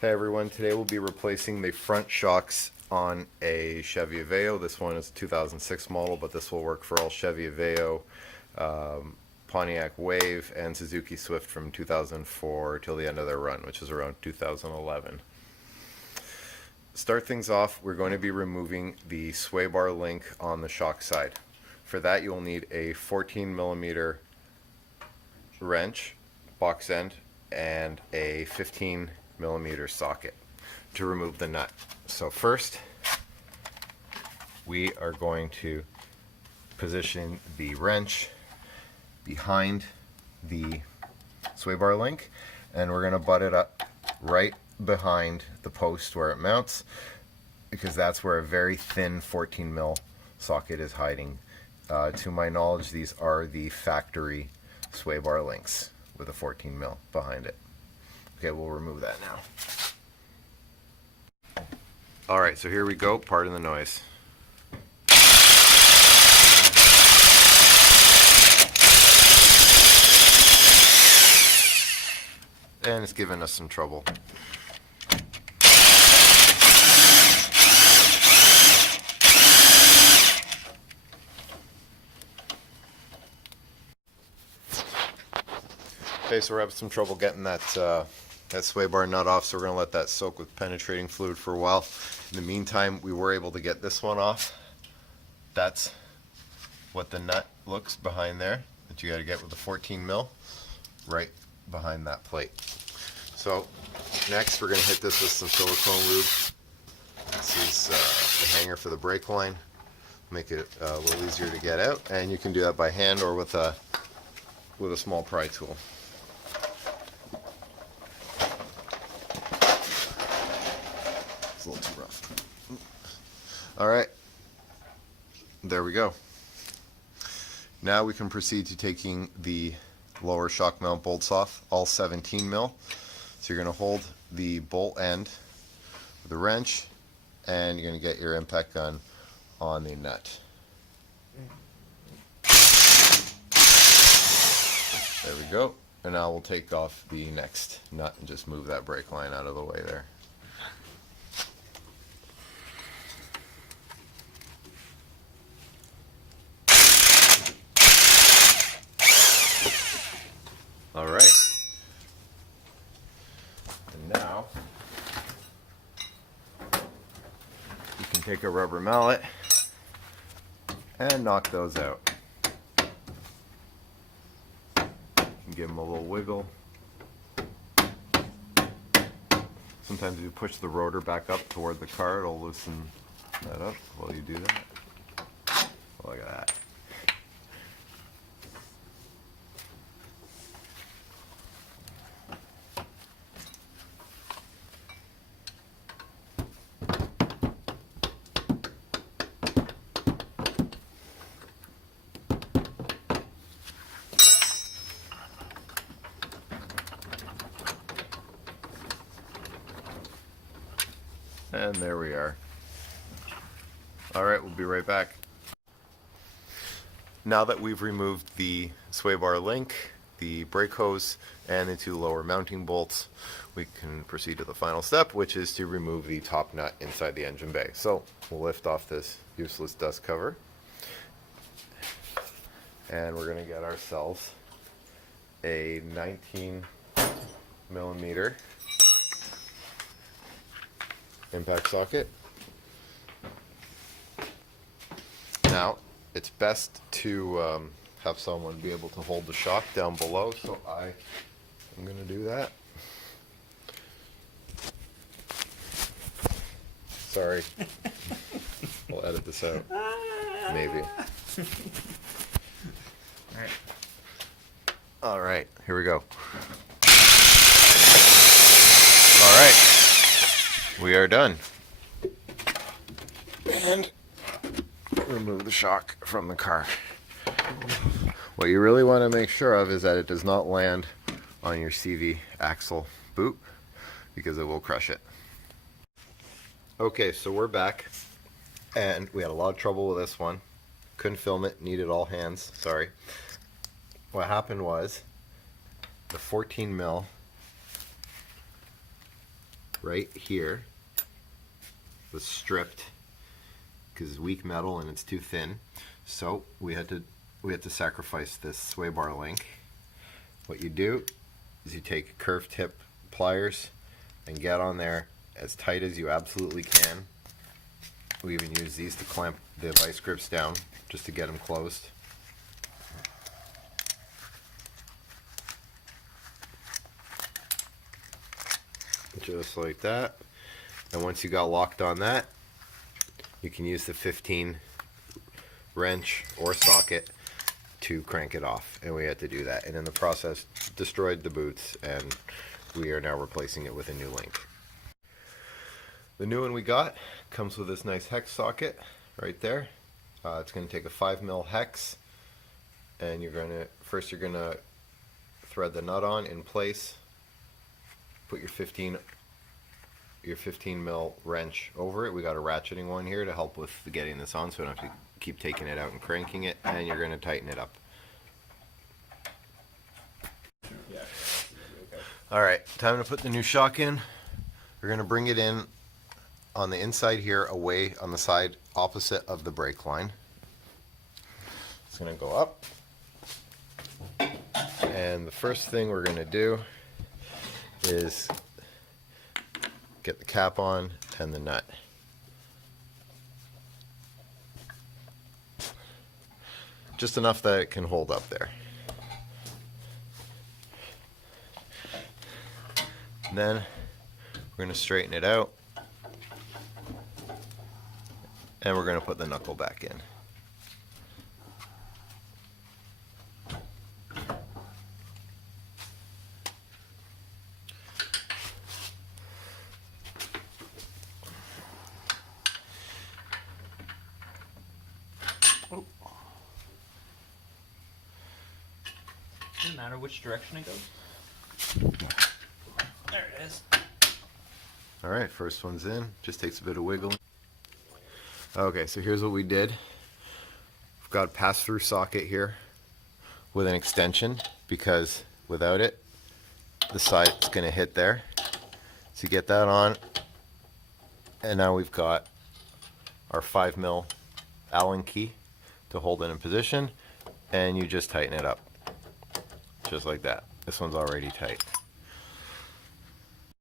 Hey everyone, today we'll be replacing the front shocks on a Chevy Aveo. This one is a 2006 model, but this will work for all Chevy Aveo, Pontiac Wave, and Suzuki Swift from 2004 till the end of their run, which is around 2011. Start things off, we're going to be removing the sway bar link on the shock side. For that you'll need a 14mm wrench, box end, and a 15mm socket to remove the nut. So first we are going to position the wrench behind the sway bar link, and we're going to butt it up right behind the post where it mounts, because that's where a very thin 14mm socket is hiding. To my knowledge, these are the factory sway bar links with a 14mm behind it. Okay, we'll remove that now. Alright, so here we go. Pardon the noise. And it's giving us some trouble. Okay, so we're having some trouble getting that sway bar nut off, so we're going to let that soak with penetrating fluid for a while. In the meantime, we were able to get this one off. That's what the nut looks behind there, that you got to get with the 14mm right behind that plate. So next we're going to hit this with some silicone lube. This is the hanger for the brake line. Make it a little easier to get out, and you can do that by hand or with a small pry tool. It's a little too rough. Alright, there we go. Now we can proceed to taking the lower shock mount bolts off, all 17mm. So you're going to hold the bolt end with the wrench, and you're going to get your impact gun on the nut. There we go. And now we'll take off the next nut and just move that brake line out of the way there. Alright. And now you can take a rubber mallet and knock those out. Give them a little wiggle. Sometimes if you push the rotor back up toward the car, it'll loosen that up while you do that. Look at that. And there we are. Alright, we'll be right back. Now that we've removed the sway bar link, the brake hose, and the two lower mounting bolts, we can proceed to the final step, which is to remove the top nut inside the engine bay. So we'll lift off this useless dust cover, and we're going to get ourselves a 19mm impact socket. Now it's best to have someone be able to hold the shock down below, so I am going to do that. Sorry. We'll edit this out. Maybe. Alright, here we go. Alright. We are done. And remove the shock from the car. What you really want to make sure of is that it does not land on your CV axle boot, because it will crush it. Okay, so we're back, and we had a lot of trouble with this one. Couldn't film it, needed all hands, sorry. What happened was the 14mm right here was stripped because it's weak metal and it's too thin. So we had to sacrifice this sway bar link. What you do is you take curved tip pliers and get on there as tight as you absolutely can. We even use these to clamp the vice grips down just to get them closed. Just like that. And once you got locked on that, you can use the 15 wrench or socket to crank it off. And we had to do that. And in the process, destroyed the boots, and we are now replacing it with a new link. The new one we got comes with this nice hex socket right there. It's going to take a 5mm hex, and you're going to thread the nut on in place. Put your 15mm wrench over it. We got a ratcheting one here to help with getting this on, so you don't have to keep taking it out and cranking it. And you're going to tighten it up. All right, time to put the new shock in. We're going to bring it in on the inside here, away on the side opposite of the brake line. It's going to go up. And the first thing we're going to do is get the cap on and the nut. Just enough that it can hold up there. Then we're going to straighten it out, and we're going to put the knuckle back in. Oh. Doesn't matter which direction it goes. There it is. All right, first one's in. Just takes a bit of wiggling. Okay, so here's what we did. We've got a pass-through socket here with an extension, because without it, the side's going to hit there. So you get that on, and now we've got our 5mm Allen key to hold it in position, and you just tighten it up, just like that. This one's already tight.